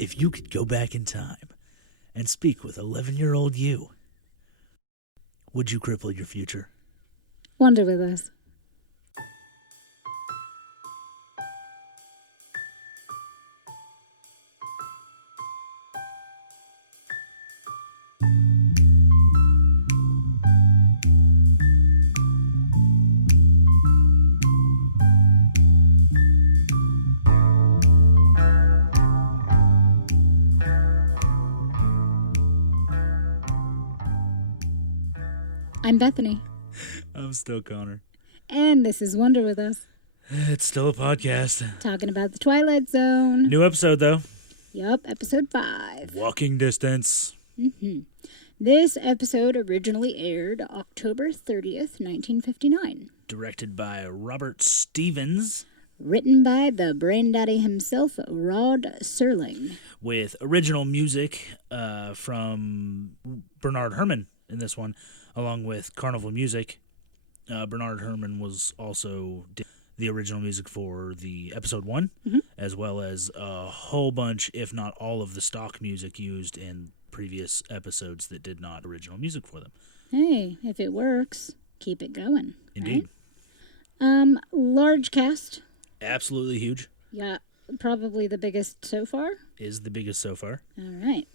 If you could go back in time and speak with 11-year-old you, would you cripple your future? Wonder with us. I'm Bethany. I'm still Konr. And this is Wonder with Us. It's still a podcast. Talking about the Twilight Zone. New episode, though. Yup, episode 5. Walking distance. This episode originally aired October 30th, 1959. Directed by Robert Stevens. Written by the brain daddy himself, Rod Serling. With original music from Bernard Herrmann in this one, along with Carnival Music. Bernard Herrmann was also did the original music for the episode 1, as well as a whole bunch, if not all of the stock music used in previous episodes that did not original music for them. Hey, if it works, keep it going. Indeed. Right? Large cast. Absolutely huge. Yeah, probably the biggest so far. Is the biggest so far. All right.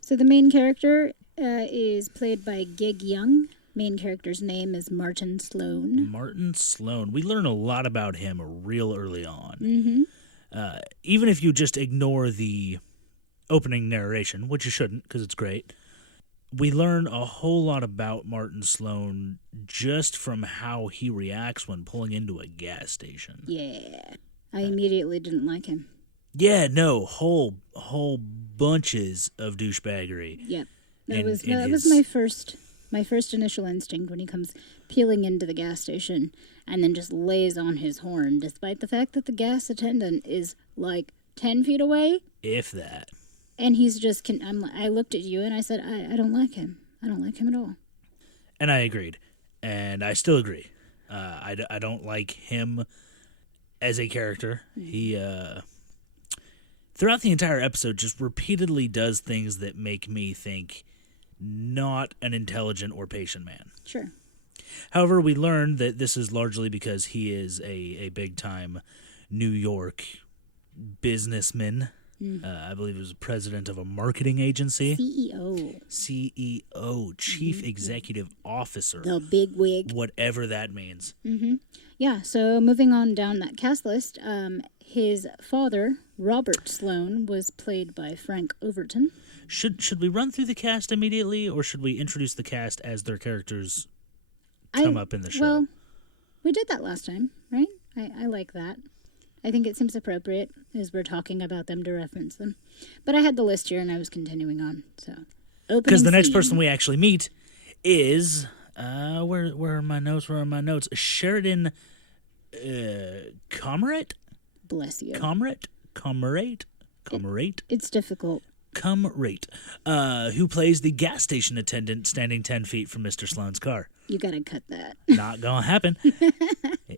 So the main character is played by Gig Young. Main character's name is Martin Sloan. Martin Sloan. We learn a lot about him real early on. Mm-hmm. Even if you just ignore the opening narration, which you shouldn't because it's great, we learn a whole lot about Martin Sloan just from how he reacts when pulling into a gas station. Yeah. I immediately didn't like him. Yeah, no, whole bunches of douchebaggery. Yep. That was my first initial instinct when he comes peeling into the gas station and then just lays on his horn, despite the fact that the gas attendant is like 10 feet away. If that. And he's just, I looked at you and I said, I don't like him. I don't like him at all. And I agreed. And I still agree. I don't like him as a character. He, throughout the entire episode, just repeatedly does things that make me think not an intelligent or patient man. Sure. However, we learn that this is largely because he is a big-time New York businessman. I believe he was president of a marketing agency. CEO, Chief Executive Officer. The big wig. Whatever that means. Yeah, so moving on down that cast list, his father, Robert Sloan, was played by Frank Overton. Should we run through the cast immediately, or should we introduce the cast as their characters come up in the show? Well, we did that last time, right? I like that. I think it seems appropriate as we're talking about them to reference them. But I had the list here and I was continuing on. So, because the next person we actually meet is where are my notes? Where are my notes? Sheridan Comrade? Bless you. Comrade? It's difficult. Comrade, who plays the gas station attendant standing 10 feet from Mr. Sloan's car. You gotta cut that. Not gonna happen.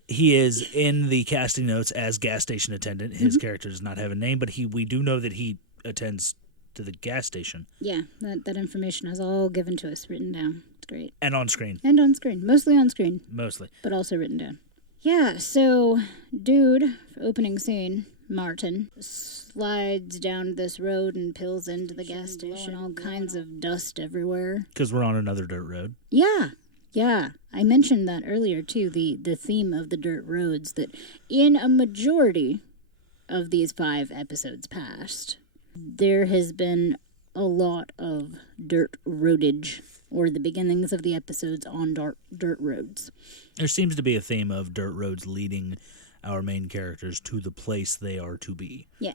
He is in the casting notes as gas station attendant. His character does not have a name, but we do know that he attends to the gas station. Yeah, that information is all given to us, written down. It's great. And on screen. Mostly on screen. Mostly. But also written down. Yeah, so, dude, opening scene, Martin, slides down this road and peels into the gas station. All kinds of dust everywhere. Because we're on another dirt road. Yeah. I mentioned that earlier, too, the theme of the dirt roads, that in a majority of these 5 episodes past, there has been a lot of dirt roadage, or the beginnings of the episodes on dirt roads. There seems to be a theme of dirt roads leading our main characters to the place they are to be. Yeah.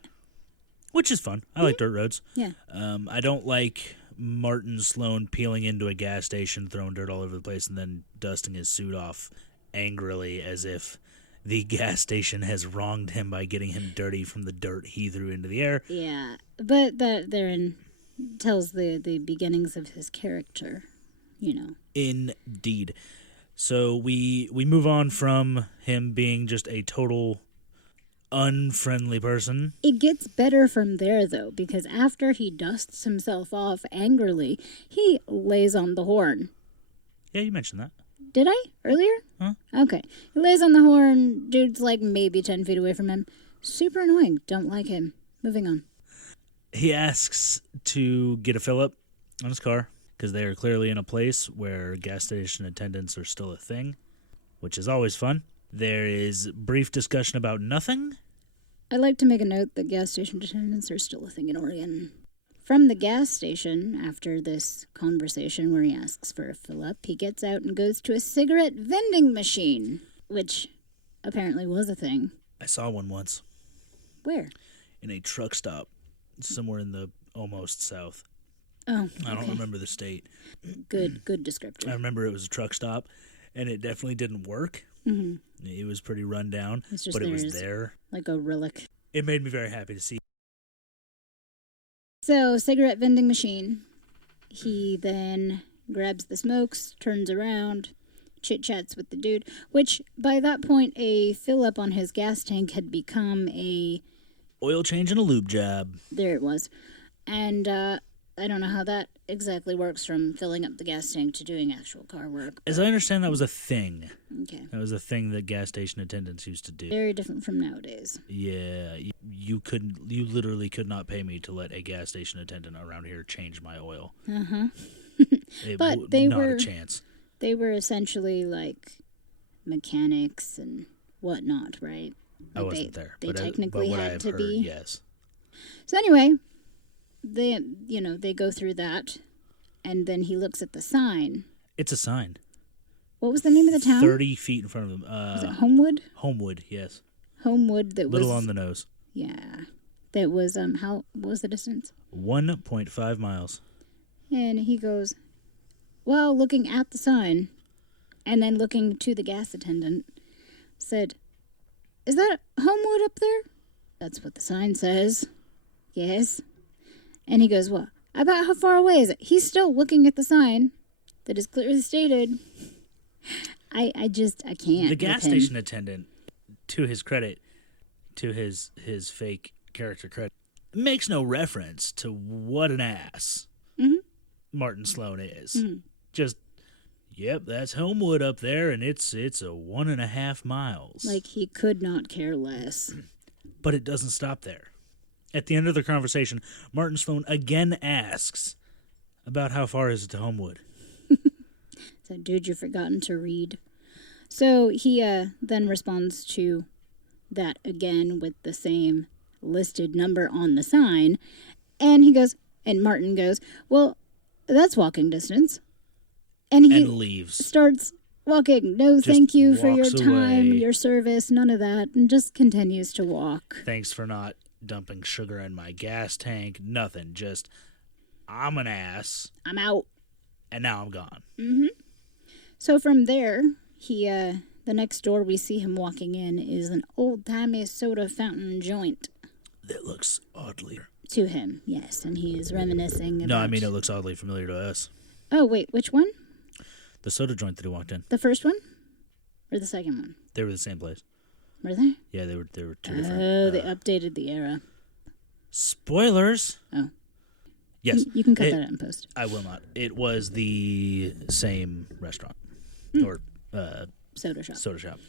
Which is fun. I like dirt roads. Yeah. I don't like Martin Sloan peeling into a gas station, throwing dirt all over the place, and then dusting his suit off angrily as if the gas station has wronged him by getting him dirty from the dirt he threw into the air. Yeah, but that therein tells the beginnings of his character, you know. Indeed. So we move on from him being just a total unfriendly person. It gets better from there, though, because after he dusts himself off angrily, he lays on the horn. Yeah, you mentioned that. Did I? Earlier? Huh? Okay. He lays on the horn. Dude's like maybe 10 feet away from him. Super annoying. Don't like him. Moving on. He asks to get a fill-up on his car because they are clearly in a place where gas station attendants are still a thing, which is always fun. There is brief discussion about nothing. I'd like to make a note that gas station attendants are still a thing in Oregon. From the gas station, after this conversation where he asks for a fill-up, he gets out and goes to a cigarette vending machine, which apparently was a thing. I saw one once. Where? In a truck stop somewhere in the almost south. Oh, I don't okay. remember the state. Good descriptor. I remember it was a truck stop, and it definitely didn't work. Mm-hmm. It was pretty run down, but it was there. Like a relic. It made me very happy to see. So, cigarette vending machine. He then grabs the smokes, turns around, chit-chats with the dude, which by that point a fill-up on his gas tank had become a... Oil change and a lube job. There it was. And I don't know how that exactly works from filling up the gas tank to doing actual car work. As I understand, that was a thing. Okay. That was a thing that gas station attendants used to do. Very different from nowadays. Yeah, you literally could not pay me to let a gas station attendant around here change my oil. Uh-huh. But not a chance. They were essentially like mechanics and whatnot, right? Like I wasn't there. They technically had to be. Yes. So anyway, they go through that, and then he looks at the sign. It's a sign. What was the name of the town? 30 feet in front of them. Was it Homewood? Homewood, yes. Homewood that was... Little on the nose. Yeah. That was, what was the distance? 1.5 miles. And he goes, well, looking at the sign, and then looking to the gas attendant, said, is that Homewood up there? That's what the sign says. Yes. And he goes, well, about how far away is it? He's still looking at the sign that is clearly stated. I can't. The gas station attendant, to his credit, to his fake character credit, makes no reference to what an ass Martin Sloan is. Mm-hmm. Just, yep, that's Homewood up there, and it's a 1.5 miles. Like he could not care less. But it doesn't stop there. At the end of the conversation, Martin Sloan again asks about how far is it to Homewood. So, dude, you've forgotten to read. So he then responds to that again with the same listed number on the sign. And Martin goes, well, that's walking distance. And he leaves. Starts walking. No, just thank you for your time, away. Your service, none of that. And just continues to walk. Thanks for not dumping sugar in my gas tank. Nothing. Just, I'm an ass. I'm out. And now I'm gone. Mm-hmm. So from there, the next door we see him walking in is an old-timey soda fountain joint. That looks oddly... To him, yes, and he is reminiscing about... No, I mean it looks oddly familiar to us. Oh, wait, which one? The soda joint that he walked in. The first one? Or the second one? They were the same place. Were they? Yeah, they were two different... Oh, they updated the era. Spoilers! Oh. Yes. You can cut that out in post. I will not. It was the same restaurant. Or soda shop. Soda shop.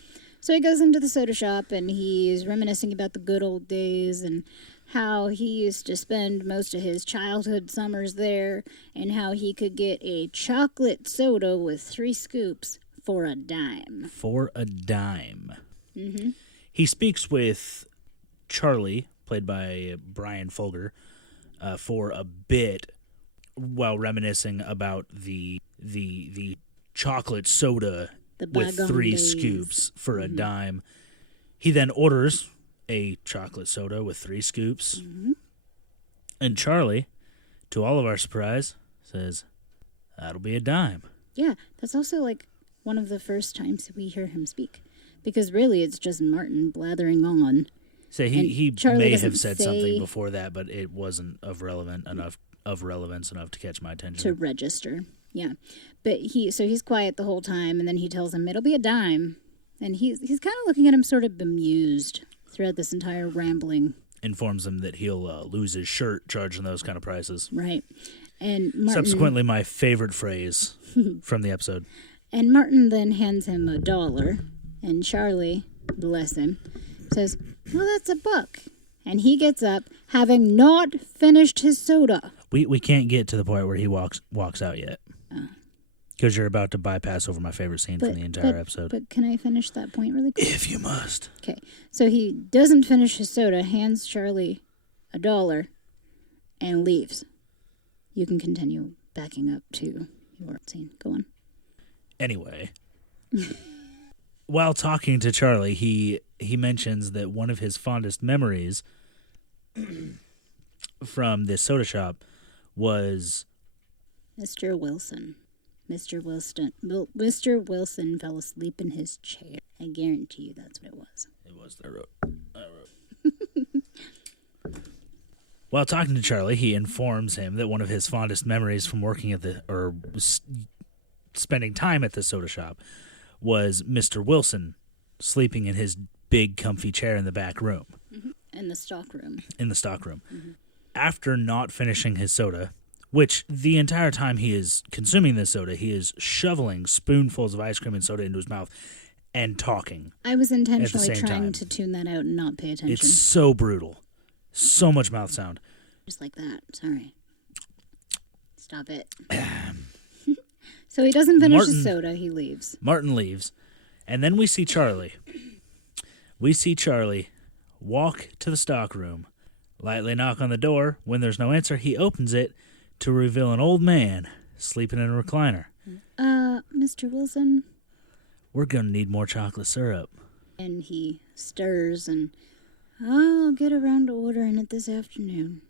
So he goes into the soda shop and he's reminiscing about the good old days and how he used to spend most of his childhood summers there and how he could get a chocolate soda with 3 scoops for a dime. For a dime. Mm-hmm. He speaks with Charlie, played by Brian Folger, for a bit while reminiscing about the chocolate soda with 3 scoops for a dime. He then orders a chocolate soda with 3 scoops. Mm-hmm. And Charlie, to all of our surprise, says, that'll be a dime. Yeah, that's also like one of the first times we hear him speak. Because really it's just Martin blathering on. So he may have said something before that, but it wasn't of relevance enough to catch my attention. To register. Yeah. But he's quiet the whole time, and then he tells him it'll be a dime. And he's kind of looking at him sort of bemused. throughout this entire rambling. Informs him that he'll lose his shirt charging those kind of prices. Right. And Martin, subsequently my favorite phrase from the episode. And Martin then hands him $1, and Charlie, bless him, says, well, that's $1. And he gets up, having not finished his soda. We can't get to the point where he walks out yet. Because you're about to bypass over my favorite scene from the entire episode. But can I finish that point really quick? If you must. Okay. So he doesn't finish his soda, hands Charlie $1, and leaves. You can continue backing up to your scene. Go on. Anyway, while talking to Charlie, he mentions that one of his fondest memories from this soda shop was Mr. Wilson. Mr. Wilson fell asleep in his chair. I guarantee you that's what it was. It was. I wrote. While talking to Charlie, he informs him that one of his fondest memories from working at spending time at the soda shop was Mr. Wilson sleeping in his big comfy chair in the back room. Mm-hmm. In the stock room. Mm-hmm. After not finishing his soda, which the entire time he is consuming this soda, he is shoveling spoonfuls of ice cream and soda into his mouth and talking. I was intentionally trying to tune that out and not pay attention. It's so brutal. So much mouth sound. Just like that. Sorry. Stop it. So he doesn't finish his soda. He leaves. Martin leaves. And then we see Charlie. We see Charlie walk to the stock room, lightly knock on the door. When there's no answer, he opens it to reveal an old man sleeping in a recliner. Mr. Wilson? We're going to need more chocolate syrup. And he stirs and, I'll get around to ordering it this afternoon.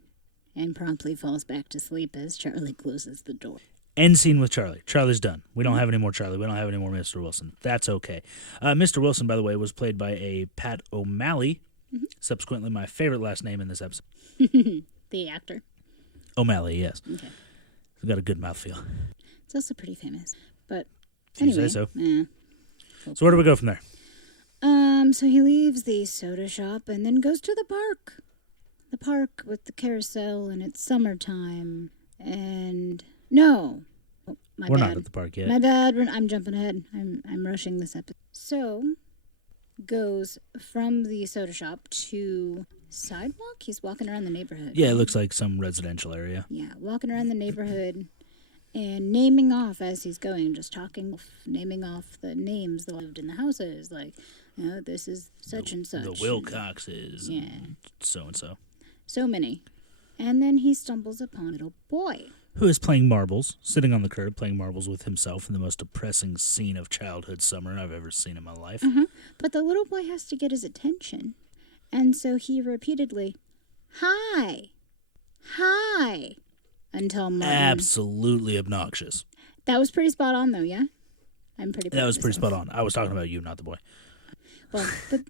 And promptly falls back to sleep as Charlie closes the door. End scene with Charlie. Charlie's done. We don't have any more Charlie. We don't have any more Mr. Wilson. That's okay. Mr. Wilson, by the way, was played by a Pat O'Malley. Mm-hmm. Subsequently, my favorite last name in this episode. The actor. O'Malley, yes. Okay. He's got a good mouthfeel. It's also pretty famous. But anyway. You say so. So where do we go from there? So he leaves the soda shop and then goes to the park. The park with the carousel, and it's summertime. And no. Oh, We're not at the park yet. My bad. I'm jumping ahead. I'm rushing this episode. So goes from the soda shop to sidewalk. He's walking around the neighborhood. Yeah, it looks like some residential area. Yeah, walking around the neighborhood and naming off as he's going, just talking, naming off the names that lived in the houses. Like, this is such and such. The Wilcoxes. Yeah. So-and-so. So many. And then he stumbles upon a little boy. Who is playing marbles, sitting on the curb, playing marbles with himself in the most depressing scene of childhood summer I've ever seen in my life. Uh-huh. But the little boy has to get his attention. And so he repeatedly, hi, hi, until Martin. Absolutely obnoxious. That was pretty spot on, though, yeah? I'm pretty proud That was of pretty myself. spot on. I was talking about you, not the boy. Well, but,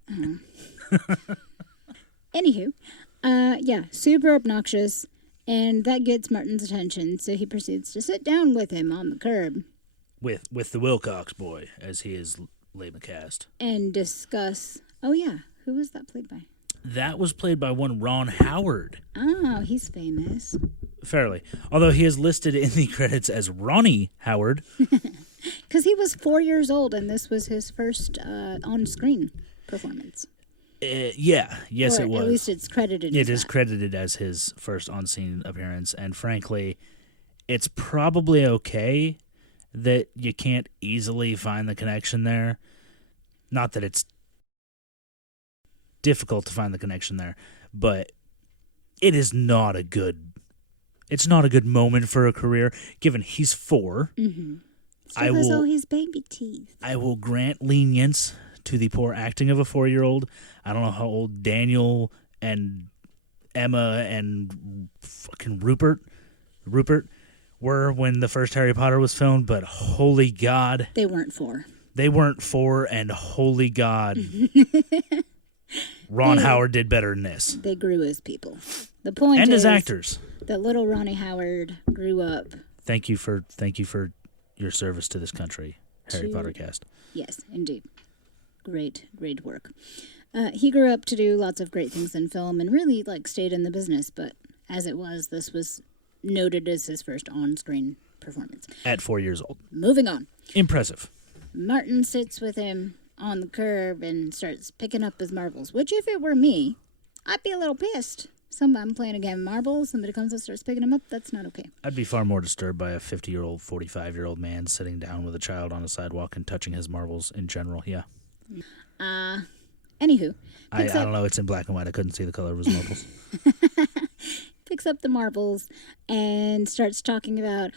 anywho, yeah, super obnoxious, and that gets Martin's attention, so he proceeds to sit down with him on the curb. With the Wilcox boy, as he is labeled cast. And discuss, oh yeah, who was that played by? That was played by one Ron Howard. Oh, he's famous. Fairly. Although he is listed in the credits as Ronnie Howard. Because he was 4 years old, and this was his first on-screen performance. Yeah. Yes, or it was. At least it's credited It as is that. credited as his first on-scene appearance, and frankly, it's probably okay that you can't easily find the connection there. Not that it's difficult to find the connection there, but it is not a good... It's not a good moment for a career, given he's 4. Mm-hmm. Still has all his baby teeth. I will grant lenience to the poor acting of a 4-year-old. I don't know how old Daniel and Emma and fucking Rupert were when the first Harry Potter was filmed, but holy God. They weren't 4. They weren't 4, and holy God. Ron Howard did better than this. They grew as people. The point and is as actors. That little Ronnie Howard grew up. Thank you for your service to this country, Harry Potter cast. Yes, indeed. Great work. He grew up to do lots of great things in film and really stayed in the business, but as it was, this was noted as his first on-screen performance. At 4 years old. Moving on. Impressive. Martin sits with him on the curb and starts picking up his marbles, which if it were me, I'd be a little pissed. I'm playing a game of marbles, somebody comes and starts picking them up, that's not okay. I'd be far more disturbed by a 50-year-old, 45-year-old man sitting down with a child on a sidewalk and touching his marbles in general, yeah. Anywho. I don't know, it's in black and white, I couldn't see the color of his marbles. Picks up the marbles and starts talking about,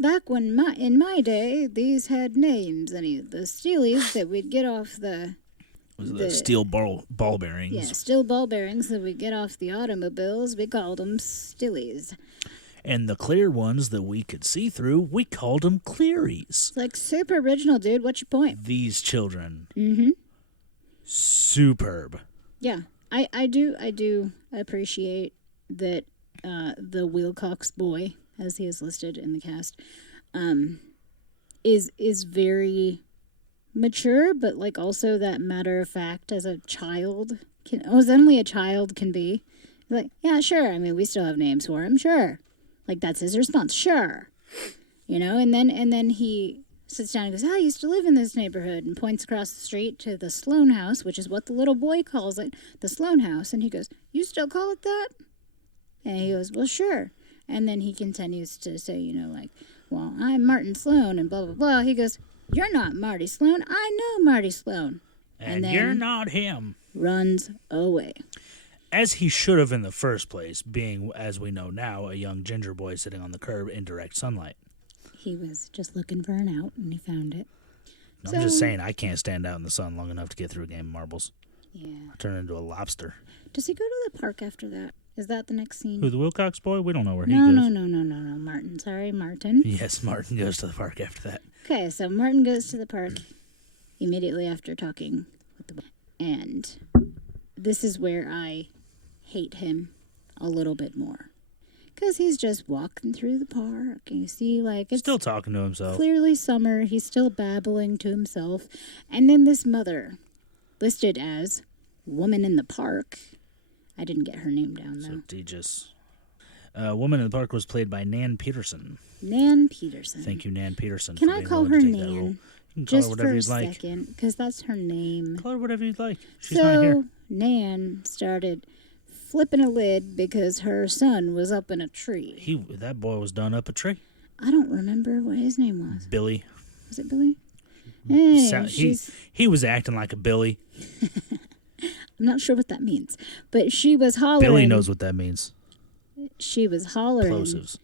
back when in my day, these had names, and the steelies that we'd get off the steel ball bearings. Yeah, steel ball bearings that we get off the automobiles, we called them steelies. And the clear ones that we could see through, we called them clearies. Super original, dude. What's your point? These children. Mm-hmm. Superb. Yeah, I do appreciate that the Wilcox boy, as he is listed in the cast, is very mature, but also that matter of fact as a child as only a child can be. Yeah, sure. I mean, we still have names for him. Sure. That's his response. Sure. And then he sits down and goes, I used to live in this neighborhood, and points across the street to the Sloan House, which is what the little boy calls it, the Sloan House. And he goes, you still call it that? And he goes, well, sure. And then he continues to say, well, I'm Martin Sloan and blah, blah, blah. He goes, you're not Marty Sloan. I know Marty Sloan. And then you're not him. Runs away. As he should have in the first place, being, as we know now, a young ginger boy sitting on the curb in direct sunlight. He was just looking for an out, and he found it. I'm just saying, I can't stand out in the sun long enough to get through a game of marbles. Yeah. I turn into a lobster. Does he go to the park after that? Is that the next scene? Who, the Wilcox boy? We don't know where he goes. No, Martin. Sorry, Martin. Yes, Martin goes to the park after that. Okay, so Martin goes to the park immediately after talking with the boy. And this is where I hate him a little bit more. Because he's just walking through the park, and you see, it's still talking to himself. Clearly summer. He's still babbling to himself. And then this mother, listed as Woman in the Park. I didn't get her name down, though. So Deegis. Woman in the Park was played by Nan Peterson. Nan Peterson. Thank you, Nan Peterson. Can I call her Nan? You can call her whatever you'd like. Just for a second, because that's her name. Call her whatever you'd like. She's not here. Nan started flipping a lid because her son was up in a tree. That boy was done up a tree. I don't remember what his name was. Billy. Was it Billy? Hey, he was acting like a Billy. I'm not sure what that means, but she was hollering. Billy knows what that means. She was hollering. Plosives.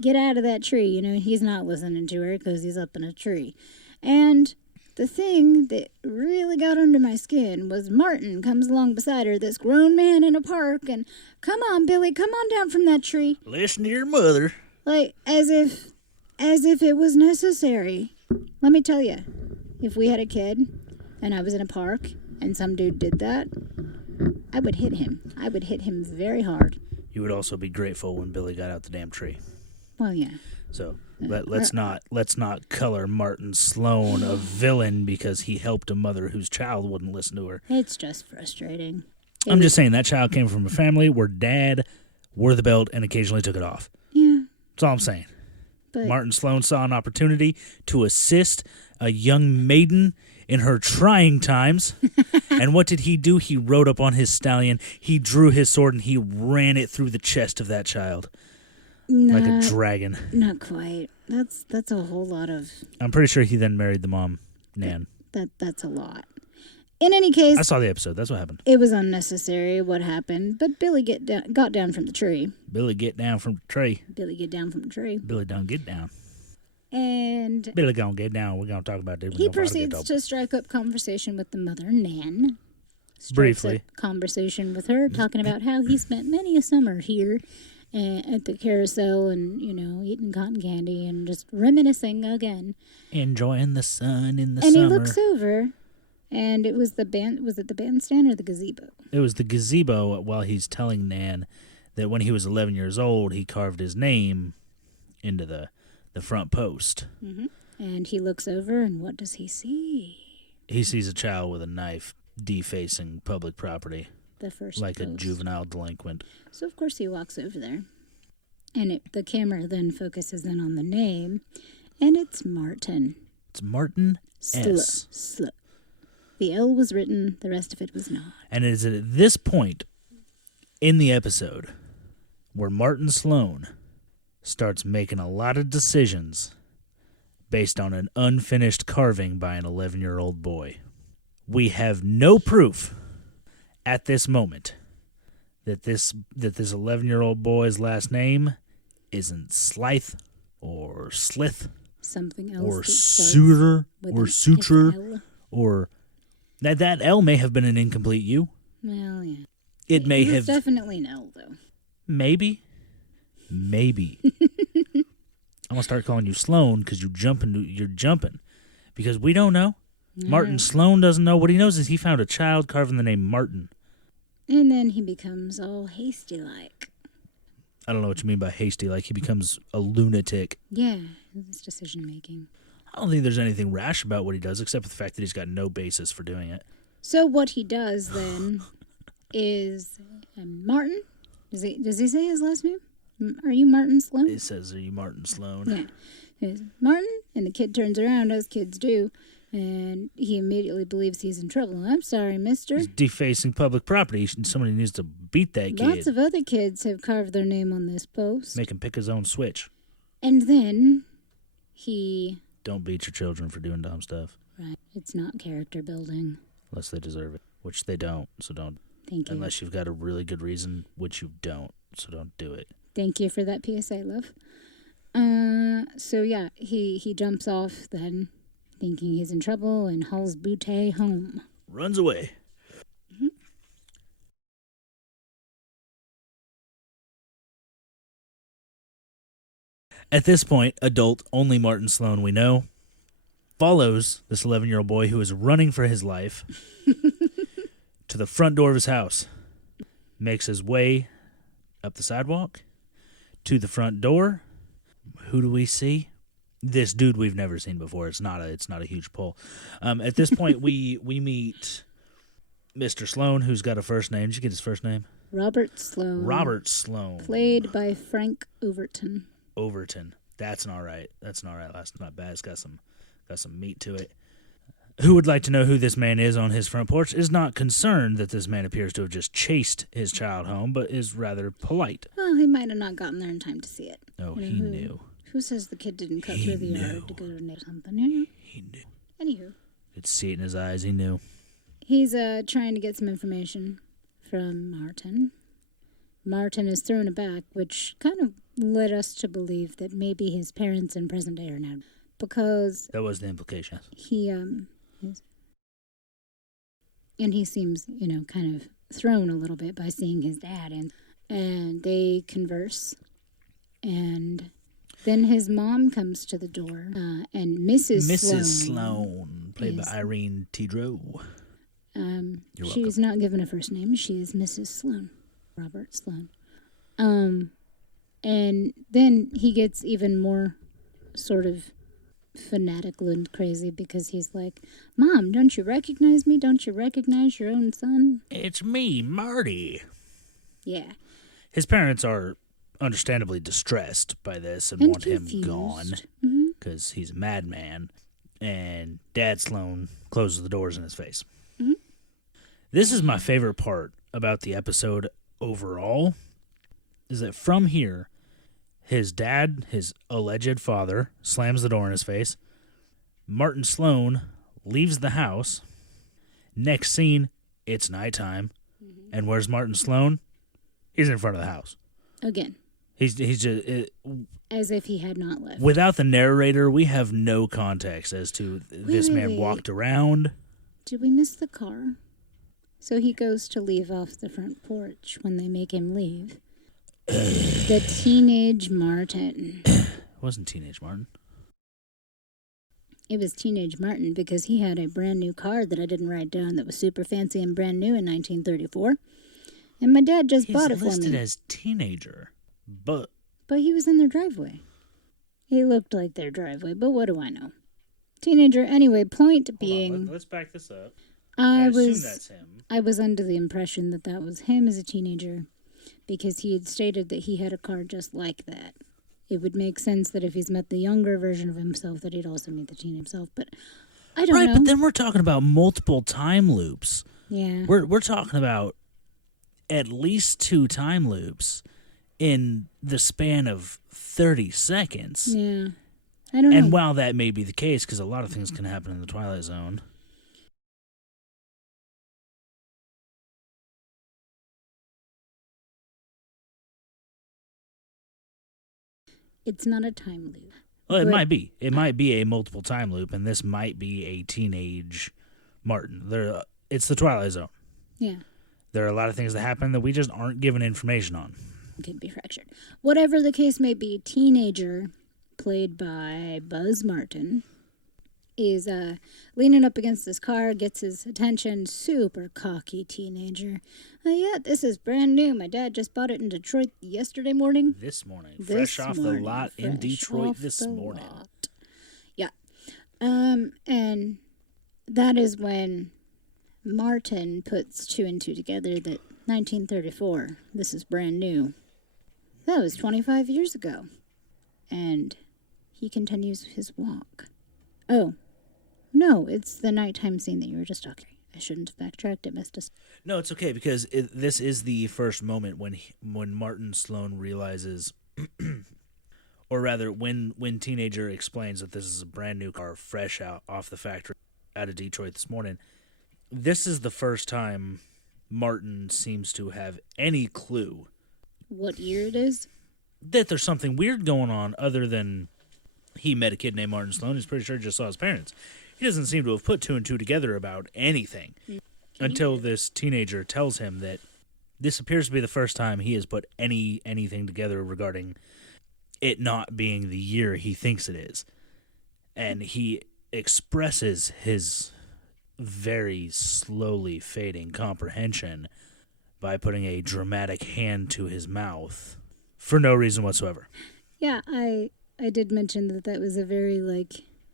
Get out of that tree. He's not listening to her because he's up in a tree. And the thing that really got under my skin was Martin comes along beside her, this grown man in a park, and, come on, Billy, come on down from that tree. Listen to your mother. As if it was necessary. Let me tell you, if we had a kid and I was in a park and some dude did that, I would hit him. I would hit him very hard. You would also be grateful when Billy got out the damn tree. Well, yeah. So let's not color Martin Sloan a villain because he helped a mother whose child wouldn't listen to her. It's just frustrating. I'm just saying that child came from a family where dad wore the belt and occasionally took it off. Yeah. That's all I'm saying. But Martin Sloan saw an opportunity to assist a young maiden in her trying times. And what did he do? He rode up on his stallion, he drew his sword, and he ran it through the chest of that child. Like a dragon. Not quite. That's a whole lot of... I'm pretty sure he then married the mom, Nan. That's a lot. In any case... I saw the episode. That's what happened. It was unnecessary what happened, but Billy got down from the tree. Billy get down from the tree. Billy get down from the tree. Billy don't get down. And... Billy gonna get down. We're gonna talk about it. He proceeds to strike up conversation with the mother, Nan. Briefly. Conversation with her, talking about how he spent many a summer here at the carousel and, eating cotton candy and just reminiscing again. Enjoying the sun in the summer. And he looks over, and it was was it the bandstand or the gazebo? It was the gazebo while he's telling Nan that when he was 11 years old, he carved his name into the front post. Mm-hmm. And he looks over, and what does he see? He sees a child with a knife defacing public property The first like a post. juvenile delinquent. So, of course, he walks over there. And the camera then focuses in on the name. And it's Martin. It's Martin S. Sl. The L was written. The rest of it was not. And it is at this point in the episode where Martin Sloan starts making a lot of decisions based on an unfinished carving by an 11-year-old boy. We have no proof at this moment that this 11-year-old boy's last name isn't Slythe or Slith Something else. or Suitor or Suture L. or that L may have been an incomplete U. Well, yeah. It may was have definitely an L, though. maybe. I'm gonna start calling you Sloan because you're jumping because we don't know. Martin Sloan doesn't know. What he knows is he found a child carving the name Martin. And then he becomes all hasty-like. I don't know what you mean by hasty. Like he becomes a lunatic. Yeah, it's decision-making. I don't think there's anything rash about what he does except for the fact that he's got no basis for doing it. So what he does then is Martin. Does he say his last name? Are you Martin Sloan? It says, "Are you Martin Sloan?" Yeah. It's Martin, and the kid turns around, as kids do, and he immediately believes he's in trouble. I'm sorry, mister. He's defacing public property. Somebody needs to beat that kid. Lots of other kids have carved their name on this post. Make him pick his own switch. And then he... Don't beat your children for doing dumb stuff. Right. It's not character building. Unless they deserve it, which they don't, so don't. Thank you. Unless you've got a really good reason, which you don't, so don't do it. Thank you for that PSA, love. So yeah, he jumps off then, thinking he's in trouble, and hauls Butte home. Runs away. Mm-hmm. At this point, adult, only Martin Sloan we know, follows this 11-year-old boy who is running for his life to the front door of his house. Makes his way up the sidewalk to the front door. Who do we see? This dude we've never seen before. It's not a huge pull. At this point, we meet Mr. Sloan, who's got a first name. Did you get his first name? Robert Sloan. Robert Sloan. Played by Frank Overton. Overton. That's an all right. That's not bad. It's got some meat to it. Who would like to know who this man is on his front porch is not concerned that this man appears to have just chased his child home, but is rather polite. Well, he might have not gotten there in time to see it. Oh, he knew. Who says the kid didn't cut through the yard to go to or something? He knew. Anywho. Could see it in his eyes. He knew. He's trying to get some information from Martin. Martin is thrown aback, which kind of led us to believe that maybe his parents in present day are now, because that was the implication. He and he seems, kind of thrown a little bit by seeing his dad, and they converse, and then his mom comes to the door, and Mrs. Sloan, played by Irene Tidrow. She's not given a first name. She is Mrs. Sloan, Robert Sloan. And then he gets even more sort of fanatical and crazy because he's like, "Mom, don't you recognize me? Don't you recognize your own son?" It's me, Marty. Yeah. His parents are understandably distressed by this and want confused. him gone because he's a madman. And Dad Sloan closes the doors in his face. Mm-hmm. This is my favorite part about the episode overall, is that from here, his dad, his alleged father, slams the door in his face. Martin Sloan leaves the house. Next scene, it's nighttime. Mm-hmm. And where's Martin Sloan? He's in front of the house. Again. He's just... as if he had not left. Without the narrator, we have no context as to this man walked around. Did we miss the car? So he goes to leave off the front porch when they make him leave. The teenage Martin. It wasn't teenage Martin. It was teenage Martin because he had a brand new car that I didn't write down that was super fancy and brand new in 1934. And my dad just bought it for me. He's listed as teenager, but he was in their driveway. He looked like their driveway, but what do I know? Teenager, anyway, point being... Let's back this up. I assume that's him. I was under the impression that that was him as a teenager because he had stated that he had a car just like that. It would make sense that if he's met the younger version of himself, that he'd also meet the teen himself. But I don't know. Right, but then we're talking about multiple time loops. Yeah. We're talking about at least 2 time loops in the span of 30 seconds. Yeah. I don't know. And while that may be the case, because a lot of things can happen in the Twilight Zone. It's not a time loop. Well, it might be. It might be a multiple time loop, and this might be a teenage Martin. It's the Twilight Zone. Yeah. There are a lot of things that happen that we just aren't given information on. Could be fractured. Whatever the case may be, teenager, played by Buzz Martin, is leaning up against this car, gets his attention, super cocky teenager. Yeah, this is brand new. My dad just bought it in Detroit yesterday morning. This morning. Fresh off the lot in Detroit this morning. Lot. Yeah. And that is when Martin puts 2 and 2 together that 1934, this is brand new. That was 25 years ago. And he continues his walk. Oh, no, it's the nighttime scene that you were just talking. I shouldn't have backtracked. It missed us. No, it's okay because this is the first moment when Martin Sloan realizes, or rather, when teenager explains that this is a brand new car, fresh out off the factory out of Detroit this morning. This is the first time Martin seems to have any clue what year it is, that there's something weird going on other than he met a kid named Martin Sloan. He's pretty sure he just saw his parents. He doesn't seem to have put 2 and 2 together about anything until this teenager tells him that this appears to be the first time he has put anything together regarding it not being the year he thinks it is. And he expresses his very slowly fading comprehension by putting a dramatic hand to his mouth for no reason whatsoever. Yeah, I did mention that was a very,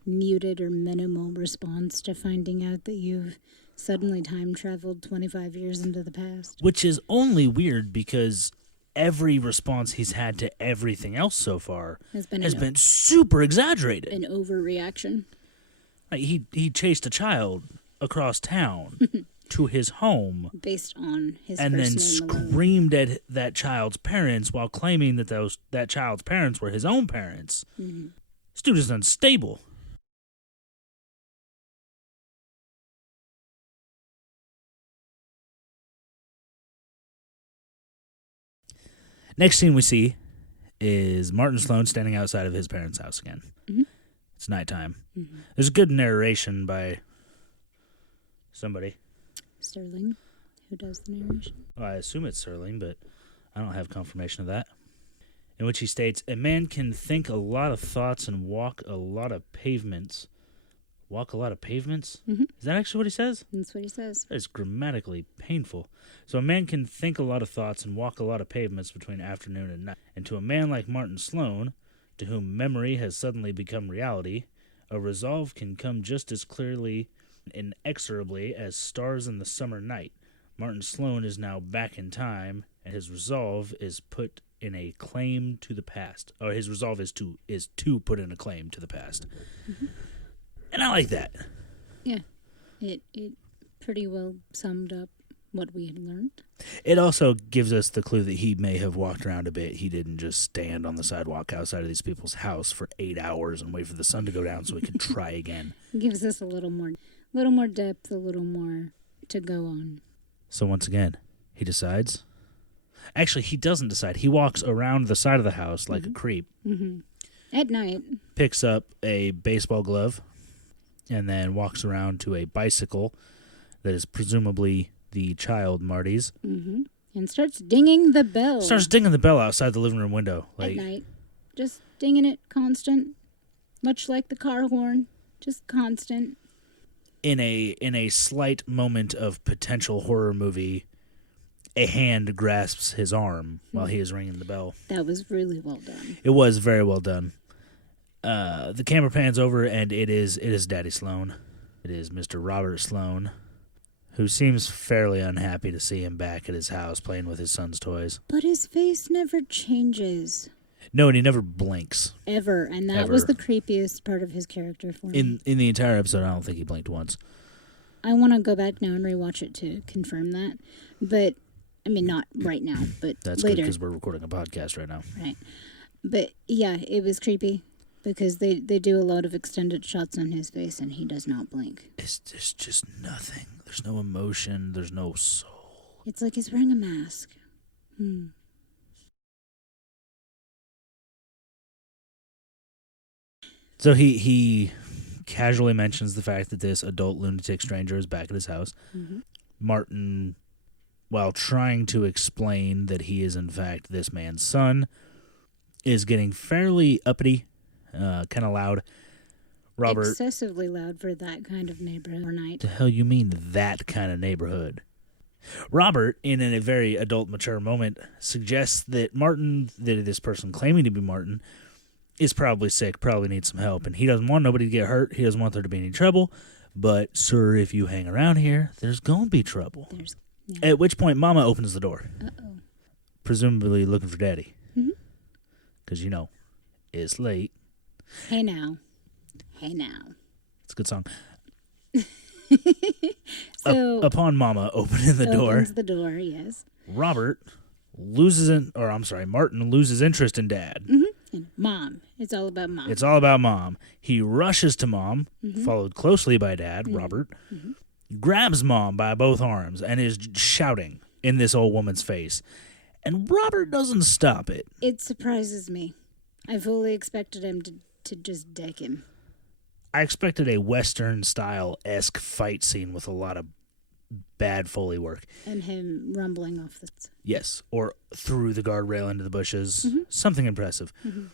muted or minimal response to finding out that you've suddenly time traveled 25 years into the past. Which is only weird because every response he's had to everything else so far has been super exaggerated. An overreaction. He chased a child across town to his home based on his and then first name alone. Screamed at that child's parents while claiming that that child's parents were his own parents. Mm-hmm. This dude is unstable. Next scene we see is Martin Sloan standing outside of his parents' house again. Mm-hmm. It's nighttime. Mm-hmm. There's a good narration by somebody. Sterling, who does the narration? Well, I assume it's Sterling, but I don't have confirmation of that. In which he states, a man can think a lot of thoughts and walk a lot of pavements. Walk a lot of pavements? Mm-hmm. Is that actually what he says? That's what he says. That is grammatically painful. So a man can think a lot of thoughts and walk a lot of pavements between afternoon and night. And to a man like Martin Sloan, to whom memory has suddenly become reality, a resolve can come just as clearly and inexorably as stars in the summer night. Martin Sloan is now back in time, and his resolve is put in a claim to the past. Or his resolve is to put in a claim to the past. Mm-hmm. And I like that. Yeah. It pretty well summed up what we had learned. It also gives us the clue that he may have walked around a bit. He didn't just stand on the sidewalk outside of these people's house for 8 hours and wait for the sun to go down so he could try again. It gives us a little more depth, a little more to go on. So once again, he decides. Actually, he doesn't decide. He walks around the side of the house like a creep. Mm-hmm. At night. Picks up a baseball glove and then walks around to a bicycle that is presumably the child Marty's. Mm-hmm. And starts dinging the bell. Starts dinging the bell outside the living room window. At night. Just dinging it constant. Much like the car horn. Just constant. In a slight moment of potential horror movie, a hand grasps his arm while he is ringing the bell. That was really well done. It was very well done. The camera pans over, and it is Daddy Sloan. It is Mr. Robert Sloan, who seems fairly unhappy to see him back at his house playing with his son's toys. But his face never changes. No, and he never blinks. Ever. And that was the creepiest part of his character for me. In the entire episode, I don't think he blinked once. I want to go back now and rewatch it to confirm that. But, I mean, not right now, but That's later. good because we're recording a podcast right now. Right. But, yeah, it was creepy because they do a lot of extended shots on his face and he does not blink. There's just nothing. There's no emotion. There's no soul. It's like he's wearing a mask. So he casually mentions the fact that this adult lunatic stranger is back at his house. Mm-hmm. Martin, while trying to explain that he is in fact this man's son, is getting fairly uppity, kind of loud. Robert, excessively loud for that kind of neighborhood or night. the hell you mean that kind of neighborhood? Robert, in a very adult, mature moment, suggests that Martin, that this person claiming to be Martin, is probably sick, probably needs some help, and he doesn't want nobody to get hurt. He doesn't want there to be any trouble. But, sir, if you hang around here, there's going to be trouble. Yeah. At which point, Mama opens the door. Uh-oh. Presumably looking for Daddy. Mm-hmm. Because, it's late. Hey now. Hey now. It's a good song. So upon Mama opening the door. Opens the door, yes. Martin loses interest in Dad. Mm-hmm. And Mom. It's all about Mom. It's all about Mom. He rushes to Mom, mm-hmm. followed closely by Dad, mm-hmm. Robert, mm-hmm. grabs Mom by both arms and is shouting in this old woman's face. And Robert doesn't stop it. It surprises me. I fully expected him to just deck him. I expected a Western-style-esque fight scene with a lot of bad Foley work. And him rumbling off the... Yes, or through the guardrail into the bushes. Mm-hmm. Something impressive. Mm-hmm.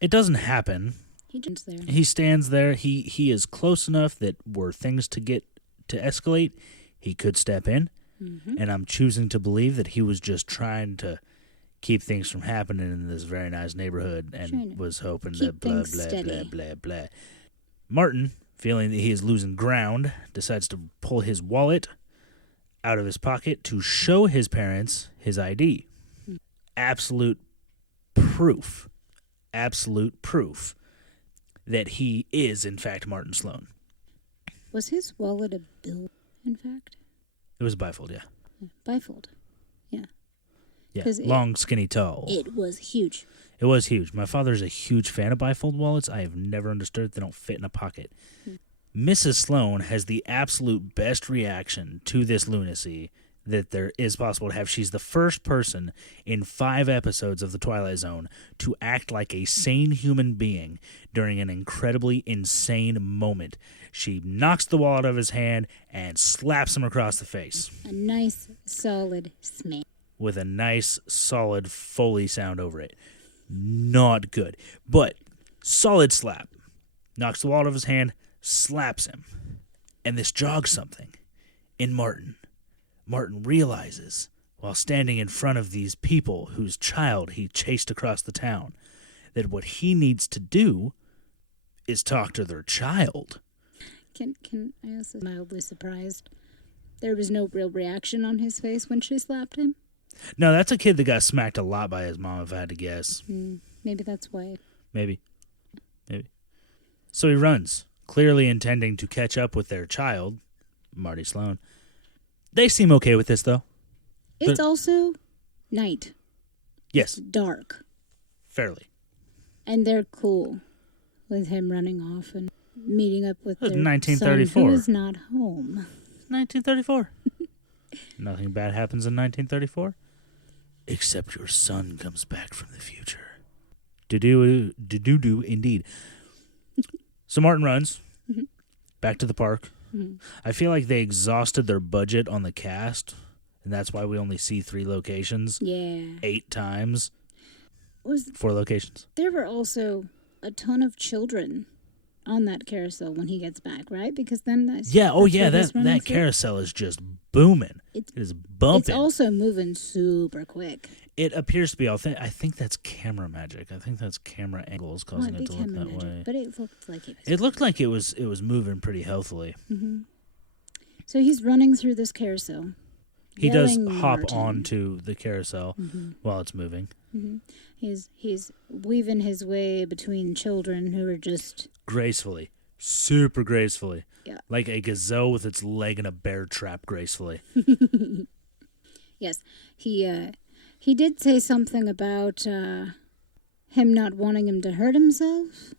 It doesn't happen. He stands there. He stands there. He is close enough that were things to get to escalate, he could step in. Mm-hmm. And I'm choosing to believe that he was just trying to keep things from happening in this very nice neighborhood and was hoping that blah, blah, blah, blah, blah. Martin, feeling that he is losing ground, decides to pull his wallet out of his pocket to show his parents his ID. Absolute proof that he is, in fact, Martin Sloan. Was his wallet a bill, in fact? It was a bifold, yeah. Bifold, yeah. Yeah, long, skinny, tall. It was huge. It was huge. My father's a huge fan of bifold wallets. I have never understood they don't fit in a pocket. Mrs. Sloan has the absolute best reaction to this lunacy that there is possible to have. She's the first person in 5 episodes of The Twilight Zone to act like a sane human being during an incredibly insane moment. She knocks the wallet out of his hand and slaps him across the face. A nice, solid smack. With a nice, solid Foley sound over it. Not good. But, solid slap. Knocks the wallet out of his hand, slaps him. And this jogs something in Martin. Martin realizes, while standing in front of these people whose child he chased across the town, that what he needs to do is talk to their child. Can I also mildly surprised? There was no real reaction on his face when she slapped him? No, that's a kid that got smacked a lot by his mom, if I had to guess. Maybe that's why. Maybe. So he runs, clearly intending to catch up with their child, Marty Sloan. They seem okay with this, though. It's also night. Yes. It's dark. Fairly. And they're cool with him running off and meeting up with their 1934. son who is not home. 1934. Nothing bad happens in 1934. Except your son comes back from the future. Do indeed. So Martin runs back to the park. I feel like they exhausted their budget on the cast, and that's why we only see 3 locations. Yeah. 8 times. 4 locations. There were also a ton of children on that carousel when he gets back, right? Because then that's... Yeah, that's that carousel is just booming. It is bumping. It's also moving super quick. It appears to be authentic. I think that's camera magic. I think that's camera angles causing it to look that way. But it looked like it looked like it was moving pretty healthily. Mm-hmm. So he's running through this carousel. He does yelling hop Martin. onto the carousel while it's moving. He's weaving his way between children who are just Gracefully. Super gracefully. Yeah. Like a gazelle with its leg in a bear trap gracefully. Yes. He did say something about him not wanting him to hurt himself,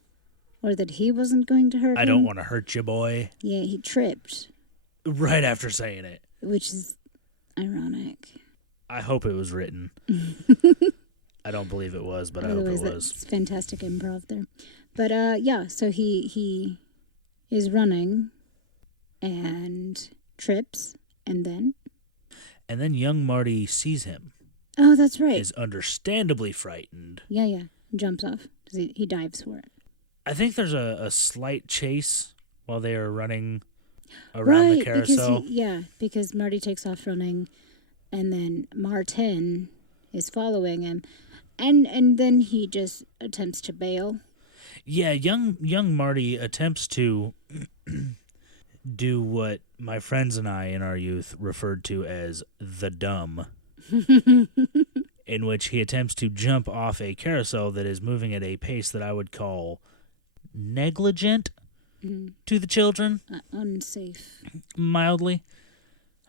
or that he wasn't going to hurt him. I don't want to hurt you, boy. Yeah, he tripped. Right after saying it. Which is ironic. I hope it was written. I don't believe it was, but I hope it was. It's fantastic improv there. But so he is running and trips, and then young Marty sees him. Oh, that's right. Is understandably frightened. Yeah. Jumps off. He dives for it. I think there's a slight chase while they are running around the carousel. Because Marty takes off running, and then Martin is following him, and then he just attempts to bail. Yeah, young Marty attempts to do what my friends and I in our youth referred to as the dumb, in which he attempts to jump off a carousel that is moving at a pace that I would call negligent to the children. Unsafe. Mildly.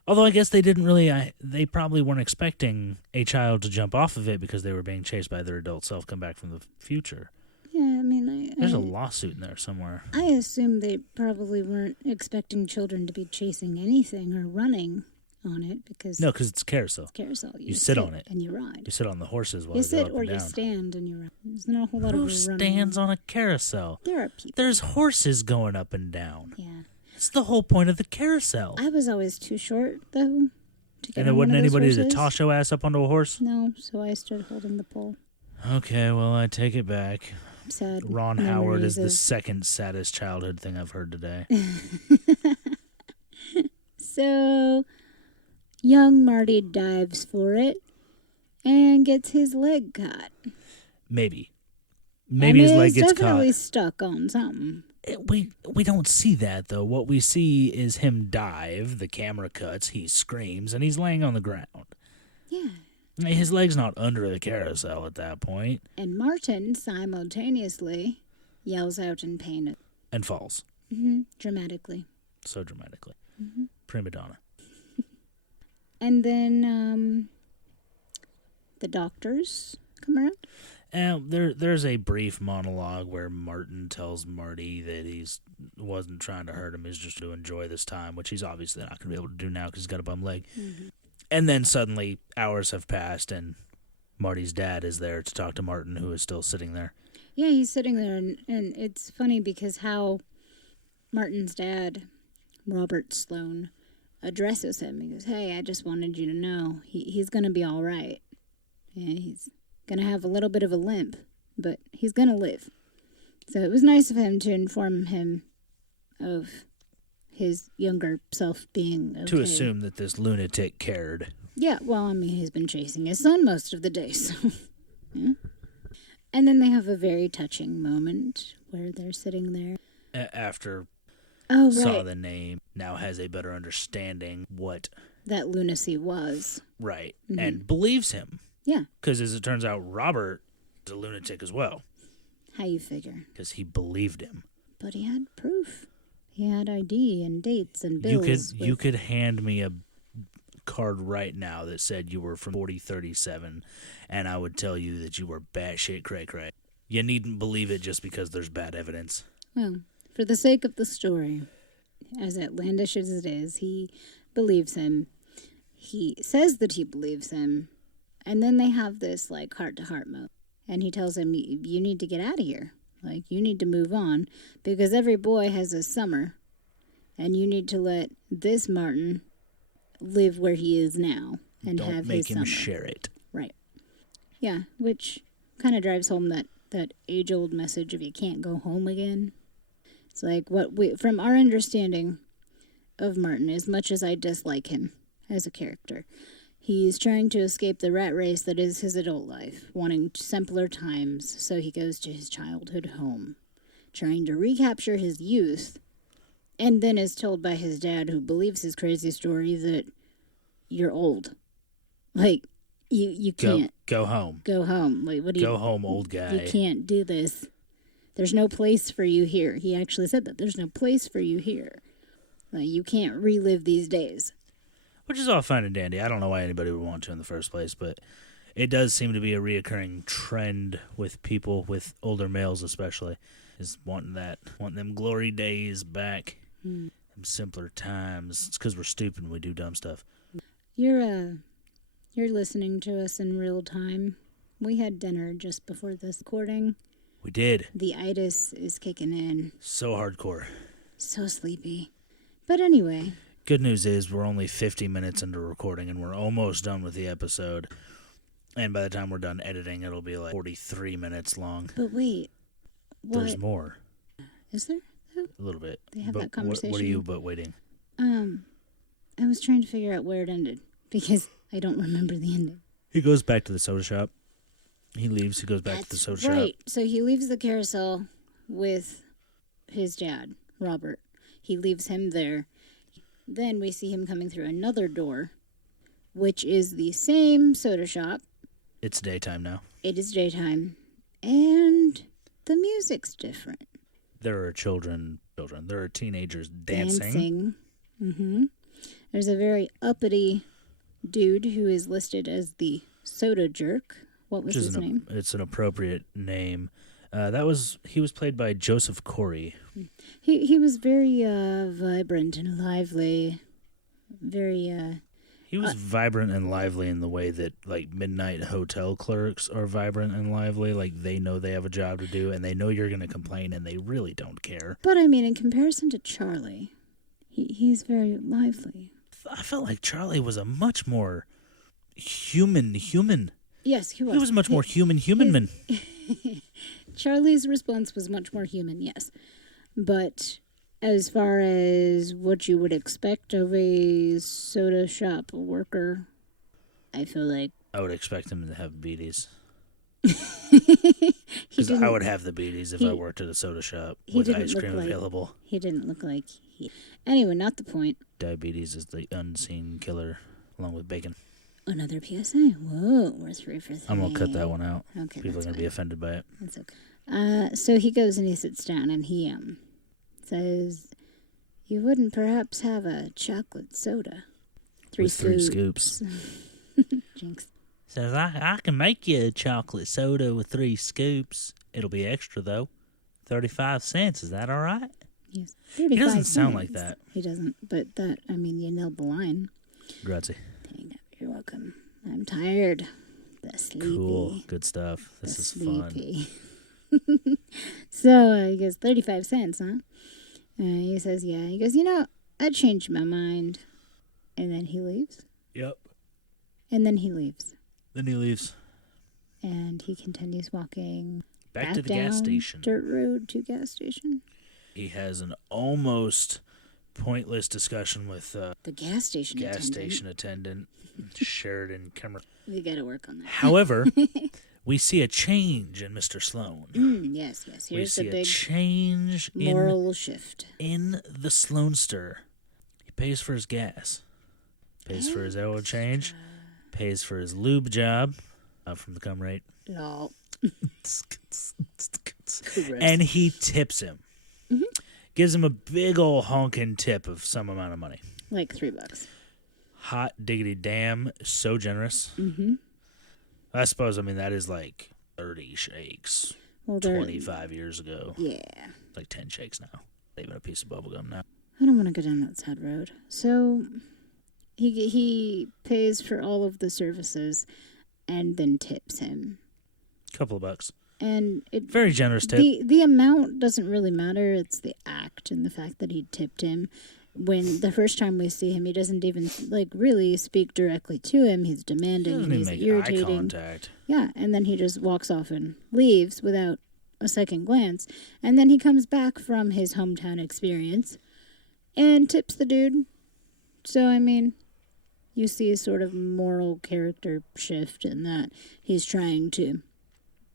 Although I guess they didn't really, they probably weren't expecting a child to jump off of it because they were being chased by their adult self come back from the future. Yeah, I mean, there's a lawsuit in there somewhere. I assume they probably weren't expecting children to be chasing anything or running on it because... No, because it's a carousel. It's a carousel. You sit on it. And you ride. You sit on the horses while you they go sit up or and you down. stand and you ride. There's not a whole lot of running. Who stands on a carousel? There are people. There's horses going up and down. Yeah. That's the whole point of the carousel. I was always too short, though, to get and there wasn't anybody to toss your ass up onto a horse? No, so I stood holding the pole. Okay, well, I take it back. Sad Ron Howard is the second saddest childhood thing I've heard today. So, young Marty dives for it and gets his leg caught. Maybe his leg gets caught. It's definitely stuck on something. We don't see that, though. What we see is him dive, the camera cuts, he screams, and he's laying on the ground. Yeah. His leg's not under the carousel at that point. And Martin simultaneously yells out in pain. And falls. Mm-hmm. Dramatically. So dramatically. Mm-hmm. Prima donna. And then the doctors come around. There's a brief monologue where Martin tells Marty that he's wasn't trying to hurt him, he's just to enjoy this time, which he's obviously not going to be able to do now because he's got a bum leg. Mm-hmm. And then suddenly hours have passed and Marty's dad is there to talk to Martin, who is still sitting there. Yeah, he's sitting there, and it's funny because how Martin's dad, Robert Sloan, addresses him. He goes, "Hey, I just wanted you to know he's going to be all right. Yeah, he's going to have a little bit of a limp, but he's going to live." So it was nice of him to inform him of his younger self being okay. To assume that this lunatic cared. Yeah, well, I mean, he's been chasing his son most of the day, so... Yeah. And then they have a very touching moment where they're sitting there. After saw the name, now has a better understanding what... that lunacy was. Right, and believes him. Yeah. Because as it turns out, Robert is a lunatic as well. How you figure? Because he believed him. But he had proof. He had ID and dates and bills. You could hand me a card right now that said you were from 4037, and I would tell you that you were batshit cray-cray. You needn't believe it just because there's bad evidence. Well, for the sake of the story, as outlandish as it is, he believes him. He says that he believes him, and then they have this, like, heart-to-heart moment. And he tells him, you need to get out of here. Like, you need to move on, because every boy has a summer, and you need to let this Martin live where he is now and Don't have make his him summer. share it. Right. Yeah, which kind of drives home that age-old message of you can't go home again. It's like from our understanding of Martin, as much as I dislike him as a character, he's trying to escape the rat race that is his adult life, wanting simpler times, so he goes to his childhood home, trying to recapture his youth And then is told by his dad, who believes his crazy story, that you're old. Like, you can't. Go home. Go home. Like, what do Go home, old guy. You can't do this. There's no place for you here. He actually said that. There's no place for you here. Like, you can't relive these days. Which is all fine and dandy. I don't know why anybody would want to in the first place, but it does seem to be a reoccurring trend with people, with older males especially, is wanting them glory days back. Them simpler times. It's because we're stupid and we do dumb stuff. You're listening to us in real time. We had dinner just before this recording. We did. The itis is kicking in. So hardcore. So sleepy. But anyway. Good news is we're only 50 minutes into recording and we're almost done with the episode. And by the time we're done editing, it'll be like 43 minutes long. But wait. What? There's more. Is there? A little bit. They have that conversation. What are you but waiting? I was trying to figure out where it ended because I don't remember the ending. He goes back to the soda shop. He leaves. He goes back to the soda shop. Right. So he leaves the carousel with his dad, Robert. He leaves him there. Then we see him coming through another door, which is the same soda shop. It's daytime now. It is daytime. And the music's different. There are children. There are teenagers dancing. Mm-hmm. There's a very uppity dude who is listed as the soda jerk. What was his name? It's an appropriate name. He was played by Joseph Corey. He was very vibrant and lively. Very He was vibrant and lively in the way that, like, midnight hotel clerks are vibrant and lively. Like, they know they have a job to do, and they know you're going to complain, and they really don't care. But, I mean, in comparison to Charlie, he's very lively. I felt like Charlie was a much more human. Yes, he was. He was much more human man. Charlie's response was much more human, yes. But as far as what you would expect of a soda shop worker, I feel like... I would expect him to have beaties. Because I would have the beaties if I worked at a soda shop with ice cream available. He didn't look like he... Anyway, not the point. Diabetes is the unseen killer, along with bacon. Another PSA. Whoa, we're 3 for 3. I'm going to cut that one out. Okay, people are going to be offended by it. That's okay. So he goes and he sits down and he says, "You wouldn't perhaps have a chocolate soda? 3 with 3 scoops. Jinx. Says, I can make you a chocolate soda with 3 scoops. It'll be extra, though. 35 cents. Is that all right? Yes. He doesn't sound like that. He doesn't. But that, I mean, you nailed the line. Grazie. You're welcome. I'm tired. The sleepy. Cool. Good stuff. This is sleepy. Fun. So he goes, 35 cents, huh? He says, yeah. He goes, I changed my mind. And then he leaves. Yep. And then he leaves. Then he leaves. And he continues walking back to the gas station. Dirt road to gas station. He has an almost pointless discussion with the gas station attendant Sheridan Kemmer. We got to work on that. However, we see a change in Mr. Sloan. Yes. Here's we see a change moral shift in the Sloanster. He pays for his gas, pays for his oil change, pays for his lube job from the cum rate. No. And he tips him. Mm-hmm. Gives him a big old honking tip of some amount of money. Like $3. Hot diggity damn, so generous. Mm-hmm. I suppose, that is like 30 shakes 25 years ago. Yeah. Like 10 shakes now. Not even a piece of bubblegum now. I don't want to go down that sad road. So he pays for all of the services and then tips him. Couple of bucks. And very generous tip. The amount doesn't really matter. It's the act and the fact that he tipped him. When the first time we see him, he doesn't even really speak directly to him. He's demanding. He's irritating. Eye contact. Yeah, and then he just walks off and leaves without a second glance. And then he comes back from his hometown experience and tips the dude. So you see a sort of moral character shift in that he's trying to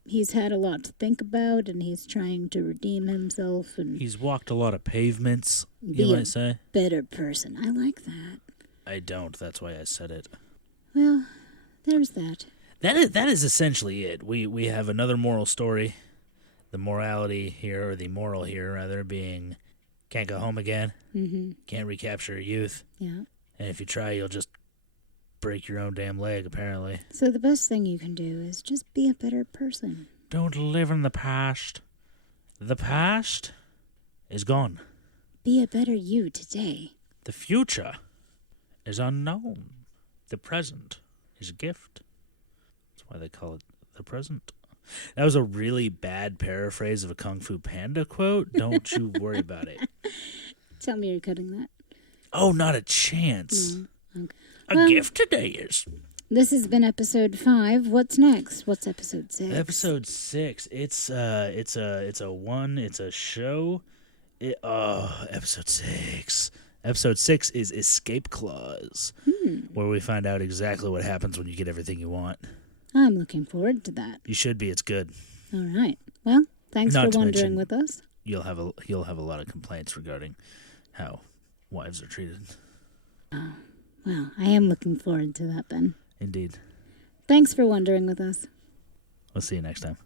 he's had a lot to think about, and he's trying to redeem himself and He's walked a lot of pavements, be you a might say. better person. I like that. I don't. That's why I said it. Well, there's that. That is essentially it. We have another moral story. The morality here, or the moral here, rather, being can't go home again. Mm-hmm. Can't recapture your youth. Yeah. And if you try, you'll just break your own damn leg, apparently. So the best thing you can do is just be a better person. Don't live in the past. The past is gone. Be a better you today. The future is unknown. The present is a gift. That's why they call it the present. That was a really bad paraphrase of a Kung Fu Panda quote. Don't you worry about it. Tell me you're cutting that. Oh, not a chance. No. Okay. A gift today is. This has been episode 5. What's next? What's episode 6? Episode 6. It's a show. Episode 6. Episode 6 is Escape Clause, where we find out exactly what happens when you get everything you want. I'm looking forward to that. You should be. It's good. All right. Well, thanks Not for to wondering mention- with us. You'll have a lot of complaints regarding how wives are treated. Oh, well, I am looking forward to that then. Indeed. Thanks for wondering with us. We'll see you next time.